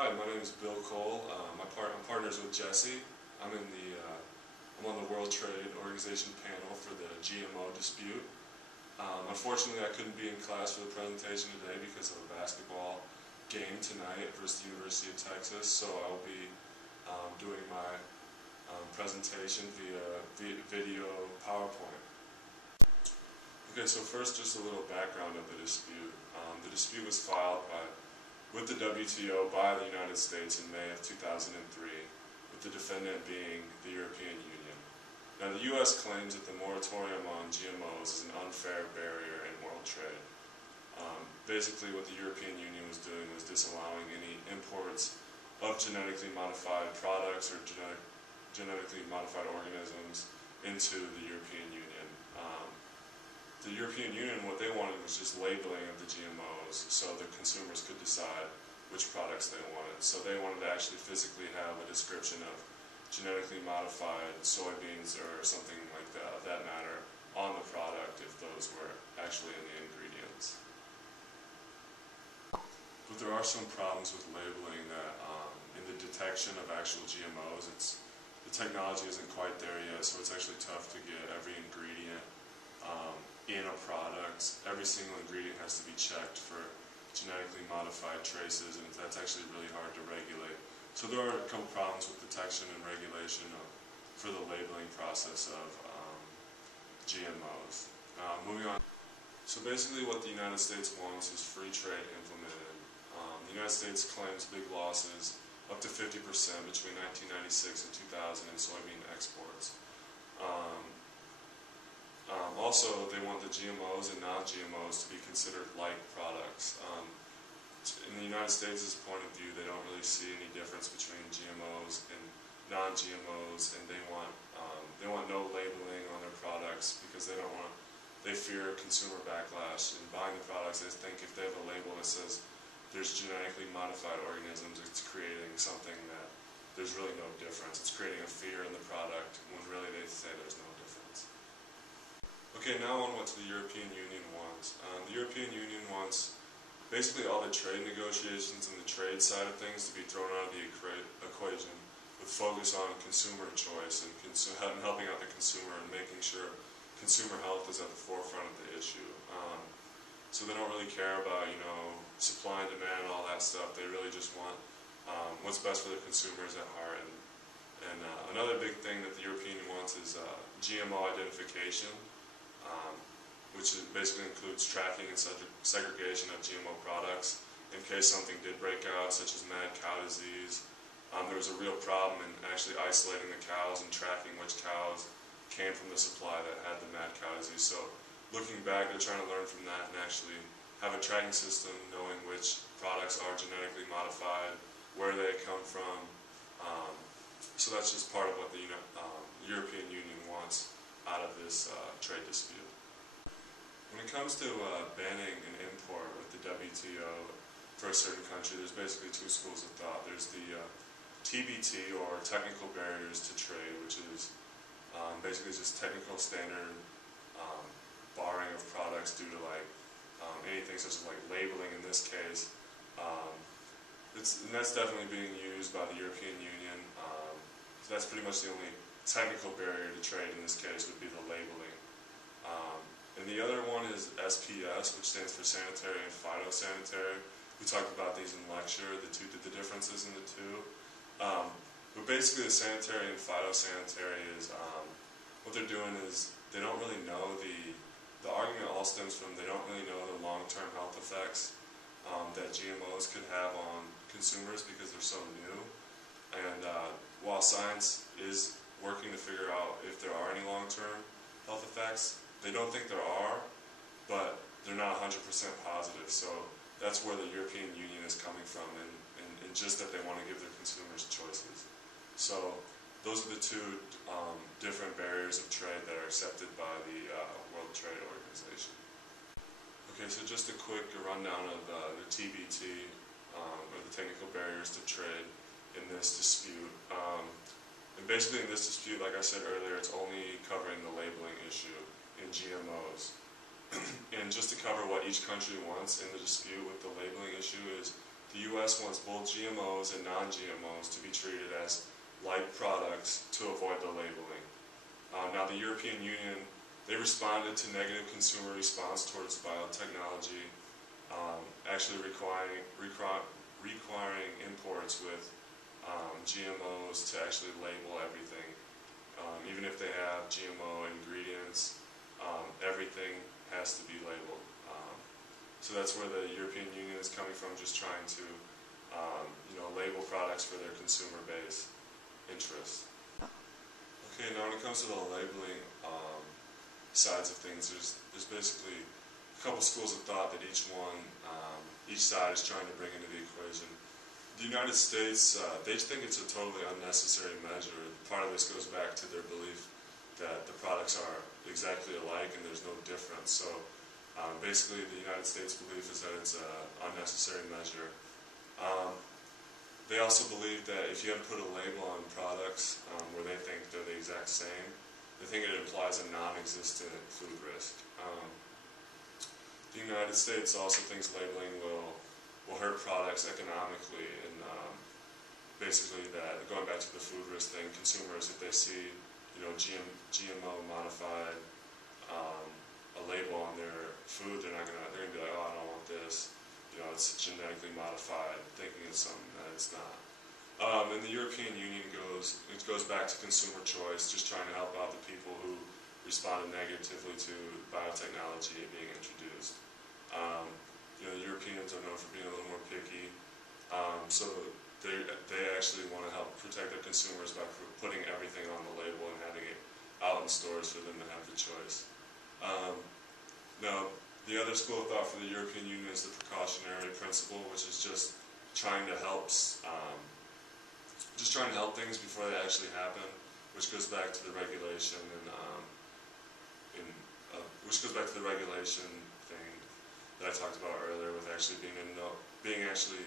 Hi, my name is Bill Cole. I'm partners with Jesse. I'm on the World Trade Organization panel for the GMO dispute. Unfortunately, I couldn't be in class for the presentation today because of a basketball game tonight versus the University of Texas. So I'll be doing my presentation via video PowerPoint. Okay, so first, just a little background of the dispute. The dispute was filed with the WTO by the United States in May of 2003, with the defendant being the European Union. Now, the U.S. claims that the moratorium on GMOs is an unfair barrier in world trade. Basically, what the European Union was doing was disallowing any imports of genetically modified products or genetically modified organisms into the European Union. The European Union, what they wanted was just labeling of the GMOs so the consumers could decide which products they wanted. So they wanted to actually physically have a description of genetically modified soybeans or something like that matter on the product if those were actually in the ingredients. But there are some problems with labeling that in the detection of actual GMOs, the technology isn't quite there yet, so it's actually tough to get every ingredient in a product. Every single ingredient has to be checked for genetically modified traces, and that's actually really hard to regulate. So there are a couple problems with detection and regulation for the labeling process of GMOs. Moving on. So basically what the United States wants is free trade implemented. The United States claims big losses, up to 50% between 1996 and 2000 in soybean exports. Also, they want the GMOs and non-GMOs to be considered like products. In the United States' point of view, they don't really see any difference between GMOs and non-GMOs, and they want no labeling on their products because they fear consumer backlash in buying the products. They think if they have a label that says there's genetically modified organisms, it's creating something that there's really no difference. It's creating a fear in the product when really they say there's no difference. Okay, now on what the European Union wants. The European Union wants basically all the trade negotiations and the trade side of things to be thrown out of the equation with focus on consumer choice and helping out the consumer and making sure consumer health is at the forefront of the issue. So they don't really care about, supply and demand and all that stuff. They really just want what's best for the consumers at heart. And another big thing that the European Union wants is GMO identification, which basically includes tracking and segregation of GMO products in case something did break out, such as mad cow disease. There was a real problem in actually isolating the cows and tracking which cows came from the supply that had the mad cow disease. So looking back, they're trying to learn from that and actually have a tracking system knowing which products are genetically modified, where they come from. So that's just part of what the European Union wants out of this trade dispute. When it comes to banning an import with the WTO for a certain country, there's basically two schools of thought. There's the TBT, or technical barriers to trade, which is basically just technical standard barring of products due to anything such as labeling in this case. And that's definitely being used by the European Union. So that's pretty much the only technical barrier to trade in this case would be the labeling. And the other one is SPS, which stands for sanitary and phytosanitary. We talked about these in lecture, the differences in the two. But basically the sanitary and phytosanitary is, what they're doing is they don't really know, the argument all stems from they don't really know the long-term health effects that GMOs could have on consumers because they're so new. And while science is working to figure out if there are any long-term health effects, they don't think there are, but they're not 100% positive. So that's where the European Union is coming from, and just that they want to give their consumers choices. So those are the two different barriers of trade that are accepted by the World Trade Organization. Okay, so just a quick rundown of the TBT, or the technical barriers to trade in this dispute. And basically in this dispute, like I said earlier, it's only covering the labeling issue in GMOs. And just to cover what each country wants in the dispute with the labeling issue is the U.S. wants both GMOs and non-GMOs to be treated as like products to avoid the labeling. Now the European Union, they responded to negative consumer response towards biotechnology, actually requiring imports with GMOs to actually label everything. Even if they have GMO ingredients, everything has to be labeled. So that's where the European Union is coming from, just trying to label products for their consumer base interest. Okay, now when it comes to the labeling sides of things, there's basically a couple schools of thought that each side is trying to bring into the equation. The United States, they think it's a totally unnecessary measure. Part of this goes back to their belief that the products are exactly alike and there's no difference. So basically the United States belief is that it's an unnecessary measure. They also believe that if you have to put a label on products where they think they're the exact same, they think it implies a non-existent food risk. The United States also thinks labeling will hurt products economically, and basically that, going back to the food risk thing, consumers, if they see GMO modified a label on their food, they're gonna be like, oh, I don't want this. It's genetically modified, thinking it's something that it's not. And the European Union goes back to consumer choice, just trying to help out the people who responded negatively to biotechnology being introduced. The Europeans are known for being a little more picky, so they actually want to help protect their consumers by putting everything on the label and having it out in stores for them to have the choice. Now, the other school of thought for the European Union is the precautionary principle, which is just trying to help things before they actually happen, which goes back to the regulation thing that I talked about earlier, with actually being actually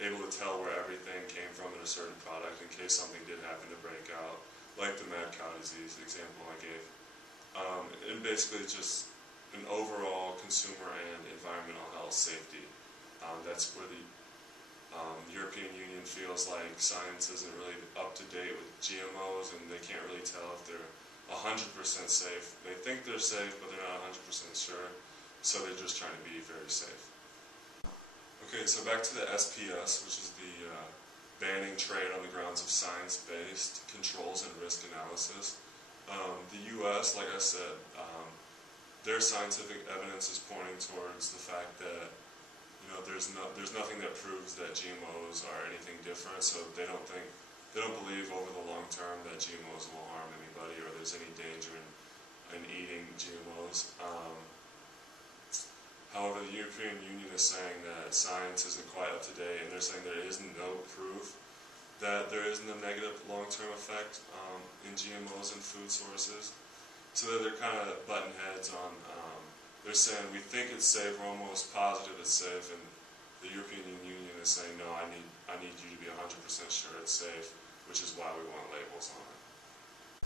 able to tell where everything came from in a certain product in case something did happen to break out, like the mad cow disease example I gave. And basically just an overall consumer and environmental health safety. That's where the European Union feels like science isn't really up to date with GMOs, and they can't really tell if they're 100% safe. They think they're safe, but they're not 100% sure, so they're just trying to be very safe. Okay, so back to the SPS, which is the banning trade on the grounds of science-based controls and risk analysis. The U.S., like I said, their scientific evidence is pointing towards the fact that there's nothing that proves that GMOs are anything different. So they don't believe over the long term that GMOs will harm anybody or there's any danger in eating GMOs. However, the European Union is saying that science isn't quite up to date, and they're saying there is no proof that there isn't a negative long-term effect in GMOs and food sources. So they're kind of butting heads on, they're saying we think it's safe, we're almost positive it's safe, and the European Union is saying no, I need you to be 100% sure it's safe, which is why we want labels on it.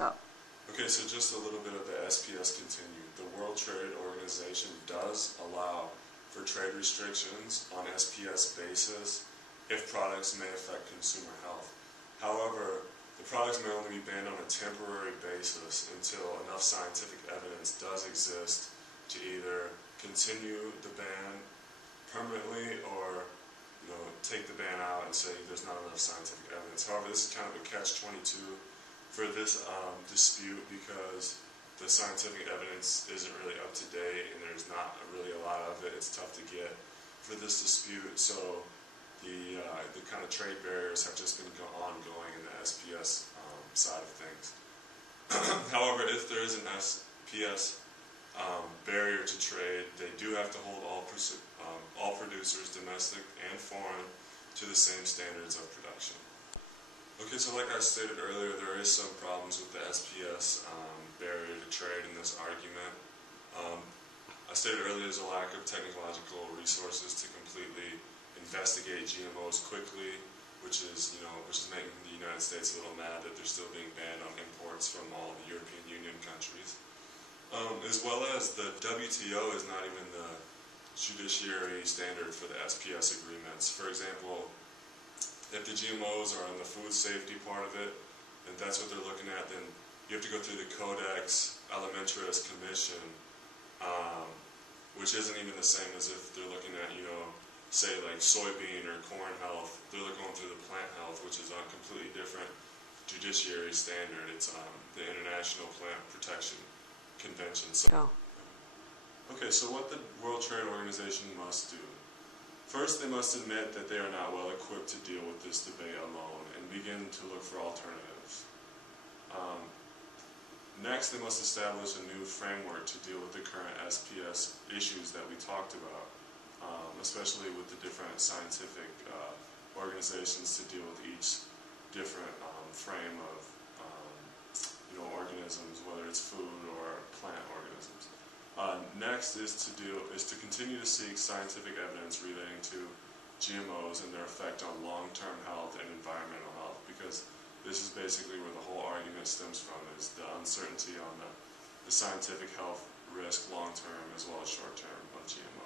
Oh. Okay, so just a little bit of the SPS continued. The World Trade Organization does allow for trade restrictions on SPS basis if products may affect consumer health. However, the products may only be banned on a temporary basis until enough scientific evidence does exist to either continue the ban permanently or take the ban out and say there's not enough scientific evidence. However, this is kind of a catch-22 for this dispute, because the scientific evidence isn't really up to date and there's not really a lot of it. It's tough to get for this dispute, so the kind of trade barriers have just been ongoing in the SPS side of things. However, if there is an SPS barrier to trade, they do have to hold all producers, domestic and foreign, to the same standards of production. Okay, so like I stated earlier, there is some problems with the SPS barrier to trade in this argument. I stated earlier there's a lack of technological resources to completely investigate GMOs quickly, which is making the United States a little mad that they're still being banned on imports from all the European Union countries. As well as the WTO is not even the judiciary standard for the SPS agreements. For example, if the GMOs are on the food safety part of it, and that's what they're looking at, then you have to go through the Codex Alimentarius Commission, which isn't even the same as if they're looking at, you know, say like soybean or corn health. They're going through the plant health, which is a completely different judiciary standard. It's the International Plant Protection Convention. So, okay, so what the World Trade Organization must do. First, they must admit that they are not well equipped to deal with this debate alone and begin to look for alternatives. Next, they must establish a new framework to deal with the current SPS issues that we talked about, especially with the different scientific organizations to deal with each different frame of you know, organisms, whether it's food or plant organisms. Next is to continue to seek scientific evidence relating to GMOs and their effect on long-term health and environmental health, because this is basically where the whole argument stems from, is the uncertainty on the scientific health risk long-term as well as short-term of GMOs.